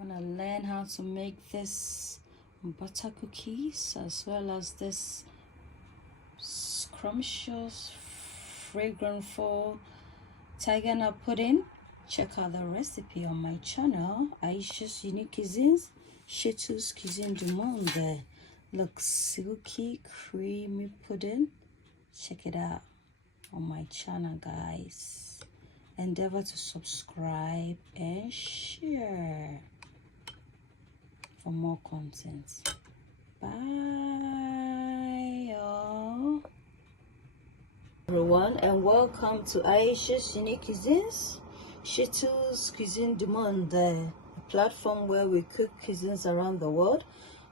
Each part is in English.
I'm gonna learn how to make this butter cookies as well as this scrumptious fragrantful Tigernut pudding. Check out the recipe on my channel, Ayesha's Unique Cuisines, Shitu's Cuisine du Monde. Look, silky creamy pudding. Check it out on my channel, guys. Endeavor to subscribe and share for more content. Bye, y'all. Everyone, and welcome to Ayesha's Unique Cuisines, Shitu's Cuisine du Monde, a platform where we cook cuisines around the world.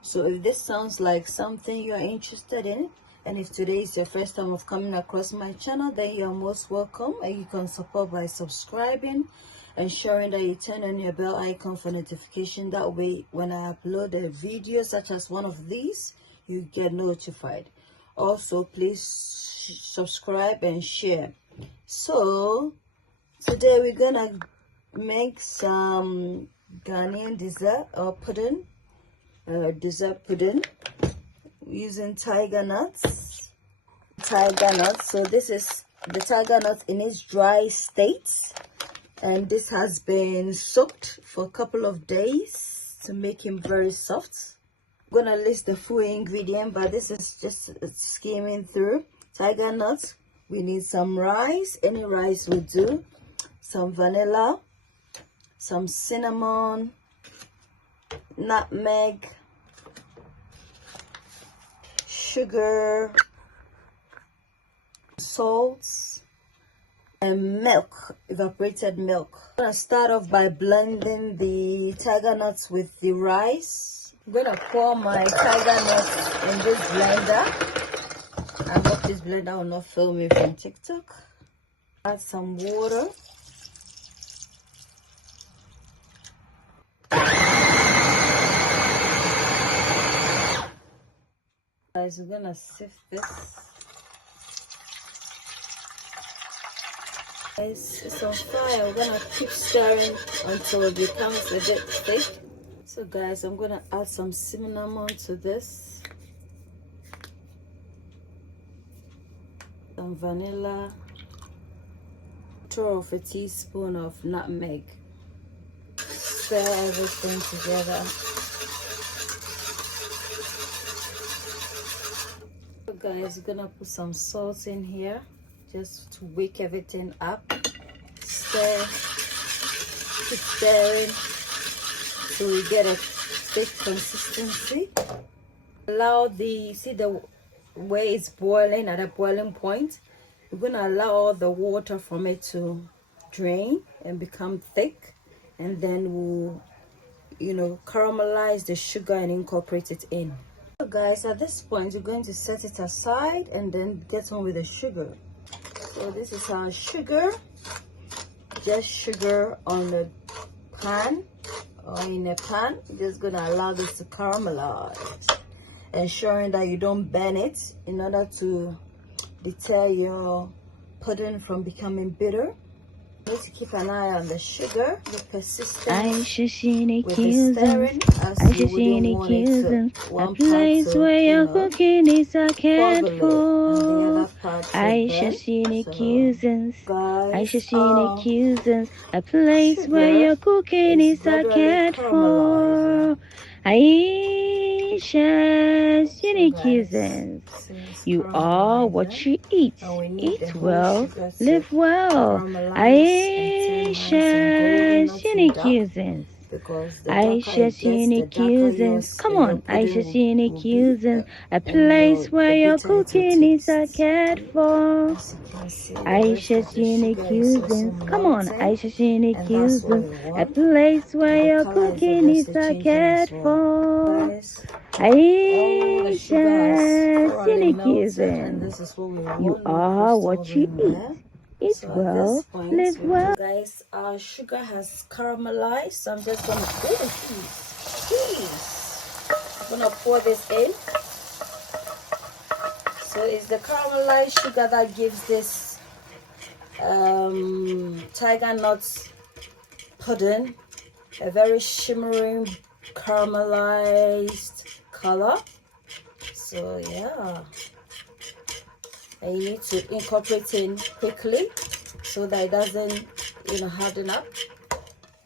So if this sounds like something you're interested in, and if today is your first time of coming across my channel, then you're most welcome, and you can support by subscribing, ensuring that you turn on your bell icon for notification. That way, when I upload a video such as one of these, you get notified. Also, please subscribe and share. So today we're gonna make some Ghanaian dessert or pudding, dessert pudding, using tiger nuts. So this is the tiger nut in its dry state, and this has been soaked for a couple of days to make him very soft. I'm gonna list the full ingredient, but this is just skimming through. Tiger nuts, we need some rice, any rice will do, some vanilla, some cinnamon, nutmeg, sugar, salt, and milk, evaporated milk. I'm gonna start off by blending the tiger nuts with the rice. I'm gonna pour my tiger nuts in this blender. I hope this blender will not fail me from TikTok. Add some water. Guys, we're gonna sift this. Guys, it's on fire. We're gonna keep stirring until it becomes a bit thick. So guys, I'm gonna add some cinnamon to this, some vanilla, quarter of a teaspoon of nutmeg. Stir everything together. So guys, we're gonna put some salt in here just to wake everything up. Stir, keep stirring so we get a thick consistency. Allow see the way it's boiling at a boiling point. We're gonna allow all the water from it to drain and become thick, and then we'll, caramelize the sugar and incorporate it in. So guys, at this point we're going to set it aside and then get on with the sugar. So this is our sugar, just sugar on the pan or in a pan. We're just gonna allow this to caramelize, ensuring that you don't burn it in order to deter your pudding from becoming bitter. You need to keep an eye on the sugar, be persistent with the stirring, as you wouldn't want it to one part to, your cooking is a cat coagulate, for. and the other part to Ayesha's burn. Unique So Cuisines, guys, Ayesha's Unique Cuisines, a place where sugar your cooking is is a gradually cat caramelizing. for. Ayesha's Unique Guys, Cuisines. since You are what caramelizing, you eat. and we need the Eat whole well, sugar to live well. caramelize and turn nice and golden, Ayesha's not too Unique dark, Cuisines. because the darker it Ayesha's gets, the Unique darker Cuisines. Come your on, pudding Ayesha's Unique will be, Cuisines. A and place where the your bitter it will cooking is a taste. cat for. As you can see, the rest of Ayesha's the Unique sugar is also Cuisines. Come on, melting, Ayesha's Unique and that's what Cuisines. we A want. place And where the your color is cooking is obviously a changing as cat well. for. Guys, all the sugar has Ayesha's thoroughly Unique melted, and Cuisines. this is what we want. You No are what crystals you in eat. there. Eat So at well, this point, live well. guys, our sugar has caramelized. So I'm just gonna I'm gonna pour this in. So it's the caramelized sugar that gives this tiger nuts pudding a very shimmering caramelized color. So yeah, and you need to incorporate it quickly so that it doesn't, harden up.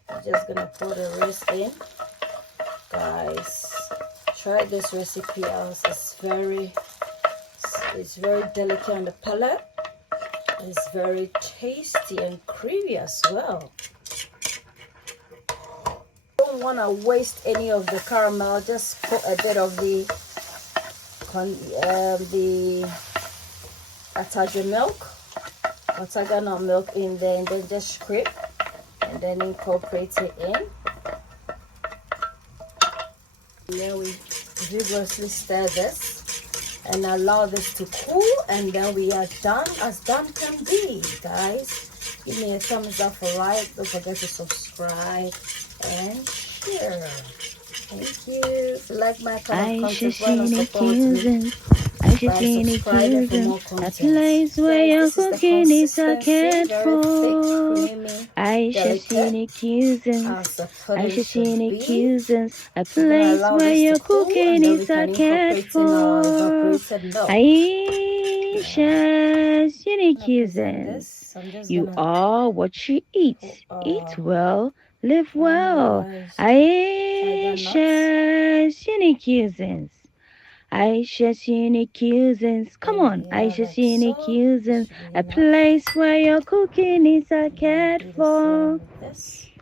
I'm just gonna pour the rice in. Guys, try this recipe out. It's very delicate on the palate. It's very tasty and creamy as well. Don't want to waste any of the caramel. Just put a bit of the Tigernut milk in there, and then just scrape and then incorporate it in. Then we vigorously stir this and allow this to cool, and then we are done as done can be. Guys, give me a thumbs up for like. Don't forget to subscribe and share. Thank you. If you like my kind of content, why not support me by subscribing for more content? A place where your cooking is a cared for. Ayesha scenic cuisines. Ayesha scenic cuisines. A place where your cooking is a cared for. Ayesha scenic cuisines. You are what you eat. Eat well, live well. Ayesha scenic cuisines. Ayesha scenic cuisines. Come on, Ayesha scenic cuisines. A place where your cooking is cared for.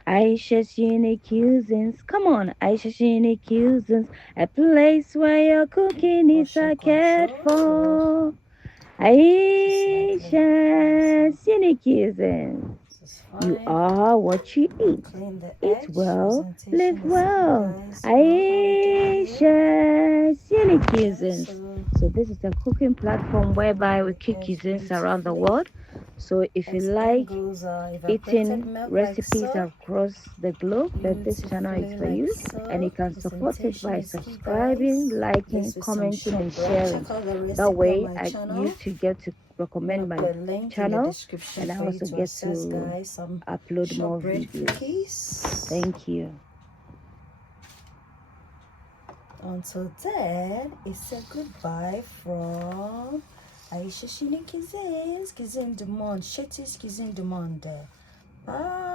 Ayesha scenic cuisines. Come on, Ayesha scenic cuisines. A place where your cooking is cared for. Ayesha scenic cuisines. You are what you eat. Eat well, live well. Ayesha scenic cuisines. So this is a cooking platform whereby we cook cuisines around the world. So if you like eating recipes across the globe, then this channel is for you. And you can support it by subscribing, liking, commenting, and sharing. That way, YouTube get to recommend my channel, and I also get to upload more videos. Thank you. Until then, it's a goodbye from Ayesha Cuisine du Monde, Chétis Cuisine du Monde. Bye.